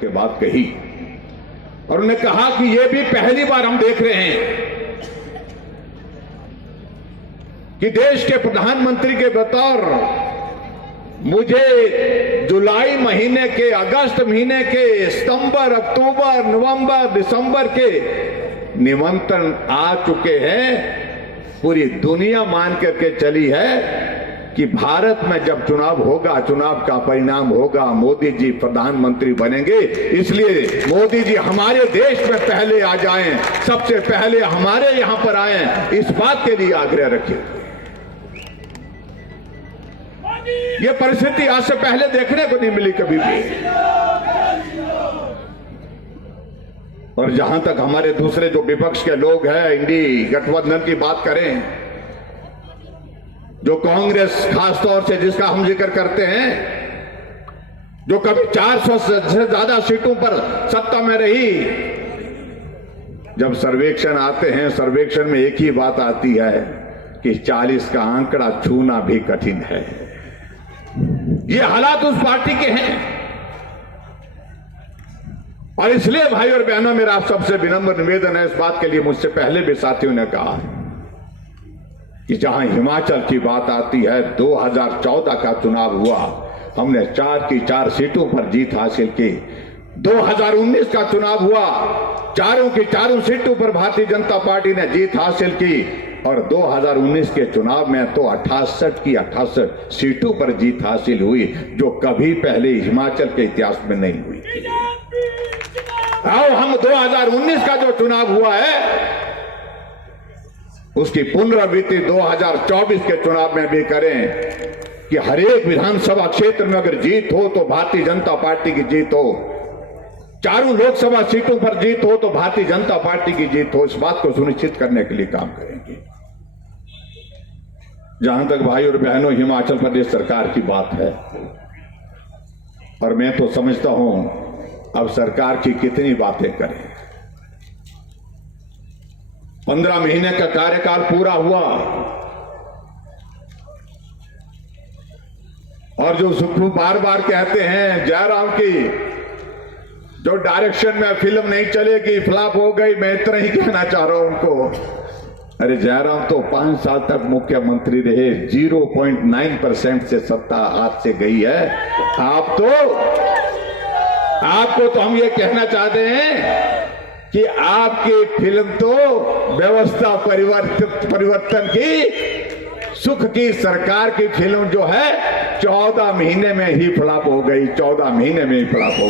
के बात कही और उन्होंने कहा कि यह भी पहली बार हम देख रहे हैं कि देश के प्रधानमंत्री के बतौर मुझे जुलाई महीने के, अगस्त महीने के, सितंबर, अक्टूबर, नवंबर, दिसंबर के निमंत्रण आ चुके हैं। पूरी दुनिया मान करके चली है कि भारत में जब चुनाव होगा, चुनाव का परिणाम होगा, मोदी जी प्रधानमंत्री बनेंगे। इसलिए मोदी जी हमारे देश में पहले आ जाएं, सबसे पहले हमारे यहां पर आएं, इस बात के लिए आग्रह रखिए। यह परिस्थिति आज से पहले देखने को नहीं मिली कभी भी। और जहां तक हमारे दूसरे जो विपक्ष के लोग हैं, इंडी गठबंधन की बात करें, जो कांग्रेस खासतौर से जिसका हम जिक्र करते हैं, जो कभी 400 से ज्यादा सीटों पर सत्ता में रही, जब सर्वेक्षण आते हैं, सर्वेक्षण में एक ही बात आती है कि 40 का आंकड़ा छूना भी कठिन है। ये हालात उस पार्टी के हैं। और इसलिए भाई और बहनों, मेरा आप सबसे विनम्र निवेदन है, इस बात के लिए मुझसे पहले भी साथियों ने कहा कि जहां हिमाचल की बात आती है, 2014 का चुनाव हुआ, हमने 4 की 4 सीटों पर जीत हासिल की। 2019 का चुनाव हुआ, 4 की 4 सीटों पर भारतीय जनता पार्टी ने जीत हासिल की। और 2019 के चुनाव में तो 68 की 68 सीटों पर जीत हासिल हुई, जो कभी पहले हिमाचल के इतिहास में नहीं हुई थी। आओ हम 2019 का जो चुनाव हुआ है, उसकी पुनरावृत्ति 2024 के चुनाव में भी करें कि हर एक विधानसभा क्षेत्र में अगर जीत हो तो भारतीय जनता पार्टी की जीत हो, 4 लोकसभा सीटों पर जीत हो तो भारतीय जनता पार्टी की जीत हो। इस बात को सुनिश्चित करने के लिए काम करेंगे। जहां तक भाई और बहनों हिमाचल प्रदेश सरकार की बात है, और मैं तो समझता हूं अब सरकार की कितनी बातें करें। 15 महीने का कार्यकाल पूरा हुआ और जो सुप्रीम बार बार कहते हैं जयराम की जो डायरेक्शन में फिल्म नहीं चलेगी, फ्लॉप हो गई, मैं इतना ही कहना चाह रहा हूं उनको। अरे जयराम तो 5 साल तक मुख्यमंत्री रहे, 0.9% से सत्ता हाथ से गई है। आपको तो हम ये कहना चाहते हैं कि आपकी फिल्म तो व्यवस्था परिवर्तन की, सुख की सरकार की फिल्म जो है 14 महीने में ही फ्लॉप हो गई, 14 महीने में ही फ्लॉप हो गई।